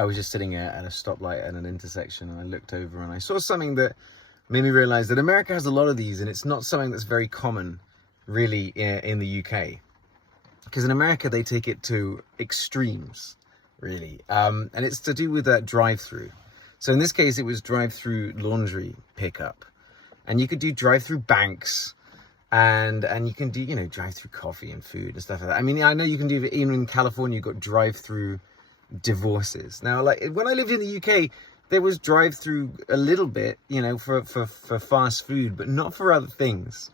I was just sitting at a stoplight at an intersection, and I looked over and I saw something that made me realize that America has a lot of these, and it's not something that's very common really in the UK. Because in America, they take it to extremes, really. And it's to do with that drive-through. So in this case, it was drive-through laundry pickup. And you could do drive-through banks, and you can do, drive-through coffee and food and stuff like that. I mean, I know you can do it even in California. You've got drive-through divorces. Now, like when I lived in the UK, there was drive-through a little bit, for fast food, but not for other things.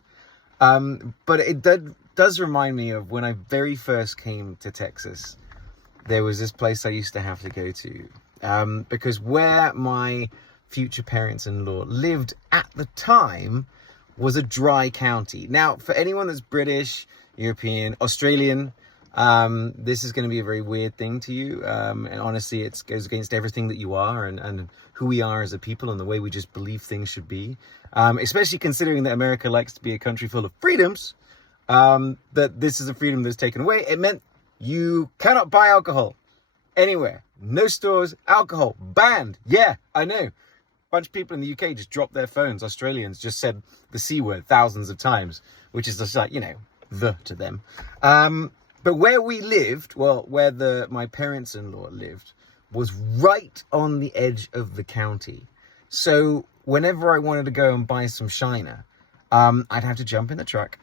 But it does remind me of when I very first came to Texas. There was this place I used to have to go to, because where my future parents-in-law lived at the time was a dry county. Now, for anyone that's British, European, Australian, this is going to be a very weird thing to you. And honestly, it goes against everything that you are and who we are as a people and the way we just believe things should be. Especially considering that America likes to be a country full of freedoms, that this is a freedom that's taken away. It meant you cannot buy alcohol anywhere. No stores, alcohol, banned. Yeah, I know. Bunch of people in the UK just dropped their phones. Australians just said the C word thousands of times, which is just like, the to them. But where we lived, where my parents-in-law lived, was right on the edge of the county. So whenever I wanted to go and buy some Shiner, I'd have to jump in the truck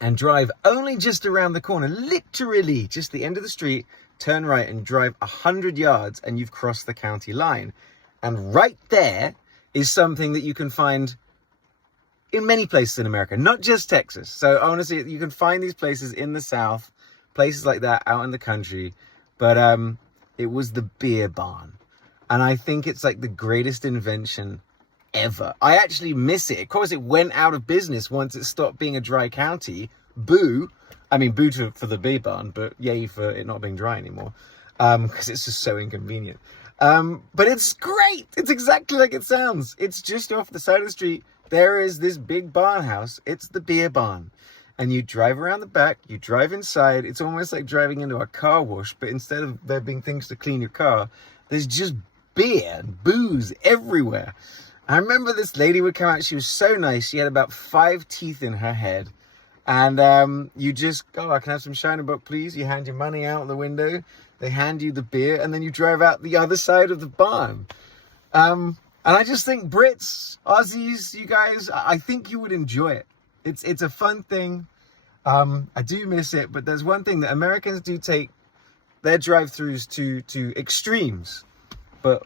and drive only just around the corner, literally just the end of the street, turn right and drive 100 yards and you've crossed the county line. And right there is something that you can find in many places in America, not just Texas. So honestly, you can find these places in the South, places like that out in the country. But it was the beer barn. And I think it's like the greatest invention ever. I actually miss it. Of course, it went out of business once it stopped being a dry county. Boo. I mean, boo for the beer barn, but yay for it not being dry anymore. Because it's just so inconvenient. But it's great. It's exactly like it sounds. It's just off the side of the street. There is this big barn house. It's the beer barn. And you drive around the back, you drive inside. It's almost like driving into a car wash, but instead of there being things to clean your car, there's just beer and booze everywhere. I remember this lady would come out. She was so nice. She had about 5 teeth in her head. And you just, I can have some Shiner Bock, please. You hand your money out the window. They hand you the beer, and then you drive out the other side of the barn. And I just think Brits, Aussies, you guys, I think you would enjoy it. It's a fun thing. I do miss it, but there's one thing that Americans do take their drive-thrus to extremes. But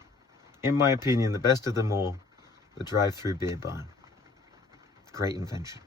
in my opinion, the best of them all, the drive-through beer barn. Great invention.